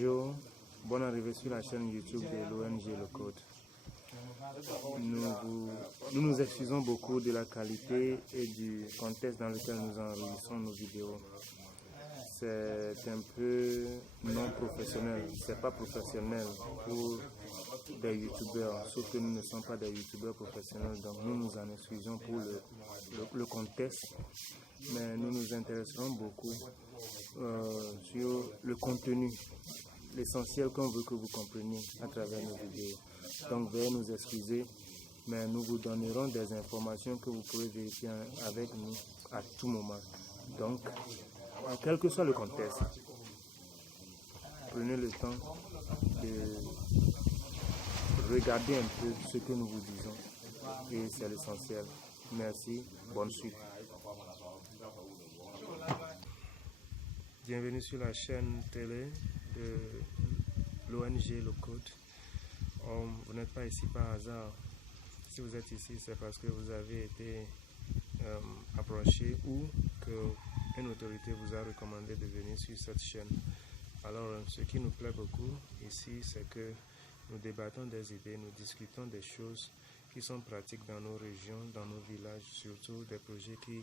Bonjour, bonne arrivée sur la chaîne YouTube de l'ONG Le Code. Nous nous excusons beaucoup de la qualité et du contexte dans lequel nous enregistrons nos vidéos. C'est un peu non professionnel, c'est pas professionnel pour des youtubeurs, sauf que nous ne sommes pas des youtubeurs professionnels, donc nous nous en excusons pour le contexte, mais nous nous intéresserons beaucoup sur le contenu, l'essentiel qu'on veut que vous compreniez à travers nos vidéos. Donc veuillez nous excuser, mais nous vous donnerons des informations que vous pouvez vérifier avec nous à tout moment. Donc, quel que soit le contexte, prenez le temps de regarder un peu ce que nous vous disons et c'est l'essentiel. Merci, bonne suite. Bienvenue sur la chaîne télé de l'ONG Le Code. Vous n'êtes pas ici par hasard. Si vous êtes ici, c'est parce que vous avez été approché ou qu'une autorité vous a recommandé de venir sur cette chaîne. Alors, ce qui nous plaît beaucoup ici, c'est que nous débattons des idées, nous discutons des choses qui sont pratiques dans nos régions, dans nos villages, surtout des projets qui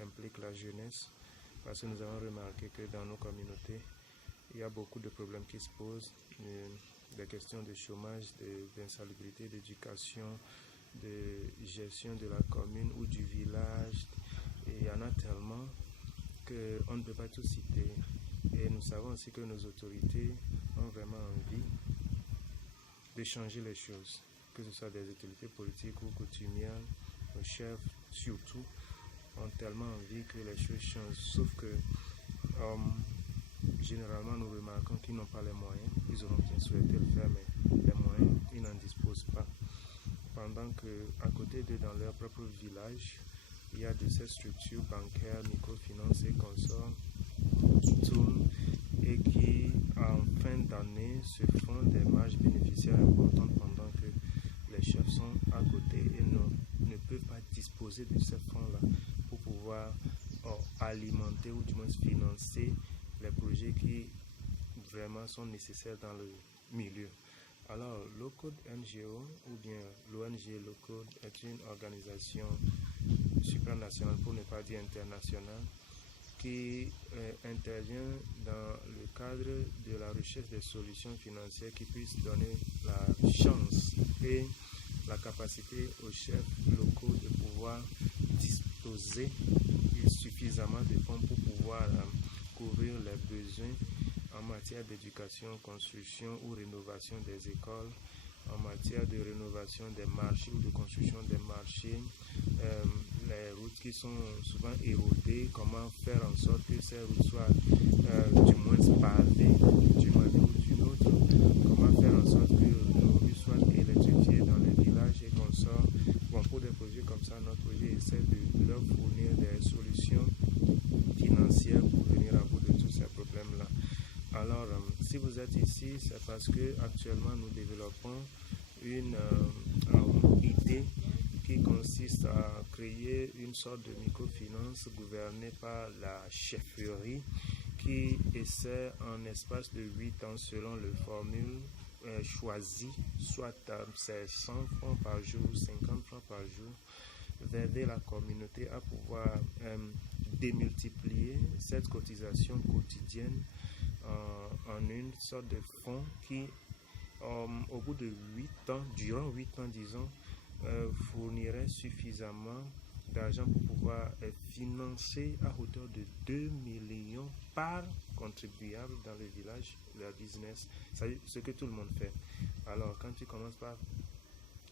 impliquent la jeunesse, parce que nous avons remarqué que dans nos communautés, il y a beaucoup de problèmes qui se posent, des questions de chômage, d'insalubrité, d'éducation, de gestion de la commune ou du village. Et il y en a tellement qu'on ne peut pas tout citer. Et nous savons aussi que nos autorités ont vraiment envie de changer les choses, que ce soit des autorités politiques ou coutumières, nos chefs surtout, ont tellement envie que les choses changent, sauf que généralement nous remarquons qu'ils n'ont pas les moyens. Ils auront bien souhaité le faire, mais les moyens, ils n'en disposent pas. Pendant qu'à côté d'eux, dans leur propre village, il y a de ces structures bancaires, microfinances et consorts qui tournent et qui, en fin d'année, se font des marges bénéficiaires importantes pendant que les chefs sont à côté et ne peuvent pas disposer de ces fonds-là pour pouvoir alimenter ou du moins financer les projets qui vraiment sont nécessaires dans le milieu. Alors, le Code NGO ou bien l'ONG Le Code est une organisation supranationale, pour ne pas dire internationale, qui intervient dans le cadre de la recherche des solutions financières qui puissent donner la chance et la capacité aux chefs locaux de pouvoir disposer suffisamment de fonds pour pouvoir couvrir les besoins en matière d'éducation, construction ou rénovation des écoles, en matière de rénovation des marchés ou de construction des marchés, les routes qui sont souvent érodées, comment faire en sorte que ces routes soient du moins pavées d'une manière ou d'une autre, comment faire en sorte que nos rues soient électrifiées dans les villages et qu'on sort. Bon, pour des projets comme ça, notre projet essaie de leur fournir des solutions financières pour venir à bout de tous ces problèmes-là. Alors, si vous êtes ici, c'est parce que actuellement nous développons une idée qui consiste à créer une sorte de microfinance gouvernée par la chefferie qui essaie en espace de 8 ans selon le formule choisi, soit c'est 100 francs par jour, 50 francs par jour, d'aider la communauté à pouvoir démultiplier cette cotisation quotidienne en une sorte de fonds qui, au bout de 8 ans, durant 8 ans, disons, fournirait suffisamment d'argent pour pouvoir financer à hauteur de 2 millions par contribuable dans le village, leur business, c'est ce que tout le monde fait. Alors, quand tu commences par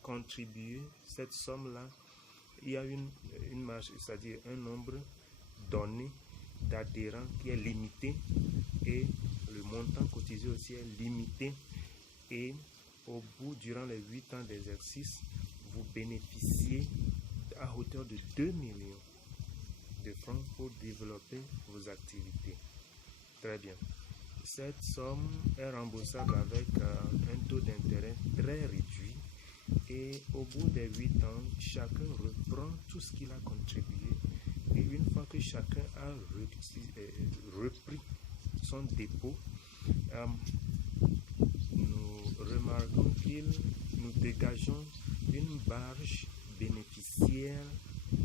contribuer cette somme-là, il y a une marge, c'est-à-dire un nombre donné d'adhérents qui est limité et le montant cotisé aussi est limité et au bout, durant les 8 ans d'exercice, vous bénéficiez à hauteur de 2 millions de francs pour développer vos activités. Très bien. Cette somme est remboursable avec un taux d'intérêt très réduit et au bout des 8 ans, chacun reprend tout ce qu'il a contribué et une fois que chacun a repris son dépôt, nous remarquons nous dégageons une marge bénéficiaire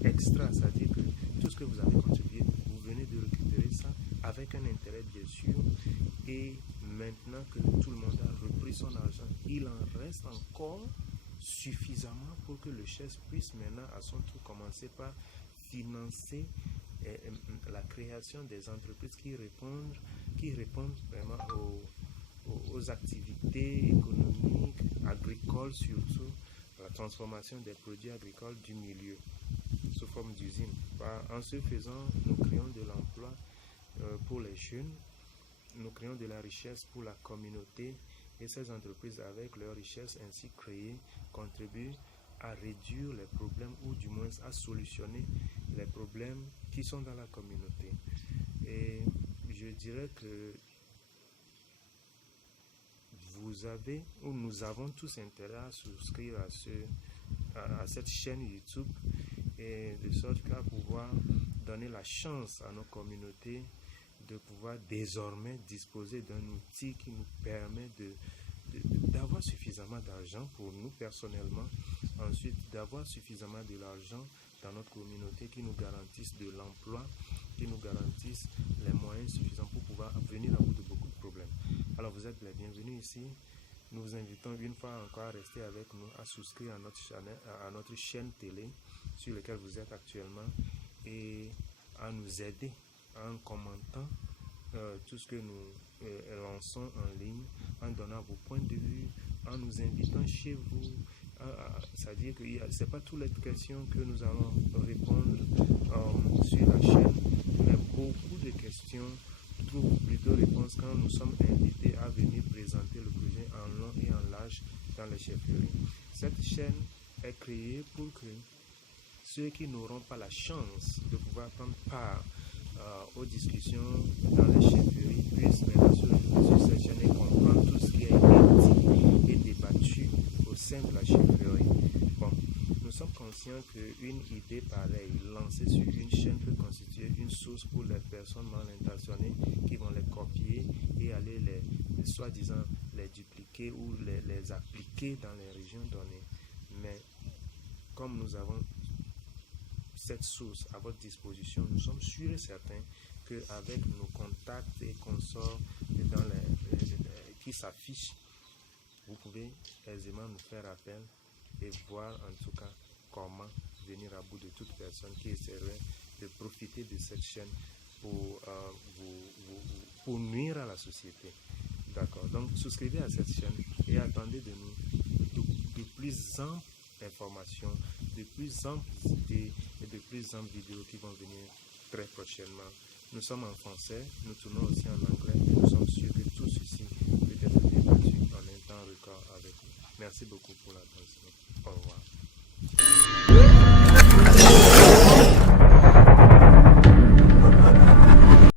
extra, c'est-à-dire que tout ce que vous avez contribué, vous venez de récupérer ça avec un intérêt bien sûr, et maintenant que tout le monde a repris son argent, il en reste encore suffisamment pour que le CHES puisse maintenant à son tour commencer par financer la création des entreprises qui répondent vraiment aux activités économiques, agricoles surtout, la transformation des produits agricoles du milieu sous forme d'usine. En ce faisant, nous créons de l'emploi pour les jeunes, nous créons de la richesse pour la communauté, et ces entreprises, avec leur richesse ainsi créée, contribuent à réduire les problèmes ou du moins à solutionner les problèmes qui sont dans la communauté. Et je dirais que nous avons tous intérêt à souscrire à cette chaîne YouTube, et de sorte qu'à pouvoir donner la chance à nos communautés de pouvoir désormais disposer d'un outil qui nous permet d'avoir suffisamment d'argent pour nous personnellement, ensuite d'avoir suffisamment de l'argent dans notre communauté qui nous garantissent de l'emploi, qui nous garantissent les moyens suffisants pour pouvoir venir à bout de beaucoup de problèmes. Alors vous êtes les bienvenus ici. Nous vous invitons une fois encore à rester avec nous, à souscrire à notre chaîne télé sur laquelle vous êtes actuellement, et à nous aider en commentant tout ce que nous lançons en ligne, en donnant vos points de vue, en nous invitant chez vous. C'est-à-dire que ce n'est pas toutes les questions que nous allons répondre sur la chaîne, mais beaucoup de questions trouvent plutôt réponse quand nous sommes invités à venir présenter le projet en long et en large dans les chefferies. Cette chaîne est créée pour que ceux qui n'auront pas la chance de pouvoir prendre part aux discussions dans les chefferies puissent maintenant sur cette chaîne et comprendre tout ce qui a été dit et débattu au sein de la chefferie. Bon, nous sommes conscients qu'une idée pareille, lancée sur une chaîne, peut constituer une source pour les personnes mal intentionnées qui vont les copier et aller soi-disant les dupliquer ou les appliquer dans les régions données. Mais comme nous avons cette source à votre disposition, nous sommes sûrs et certains qu'avec nos contacts et consorts qui s'affichent, vous pouvez aisément nous faire appel et voir en tout cas comment venir à bout de toute personne qui essaierait de profiter de cette chaîne pour nuire à la société. D'accord. Donc souscrivez à cette chaîne et attendez de nous de plus amples informations, de plus amples idées et de plus amples vidéos qui vont venir très prochainement. Nous sommes en français, nous tournons aussi en anglais, et nous sommes sûrs que tout ceci peut être débattu en un temps record avec nous. Merci beaucoup pour l'attention.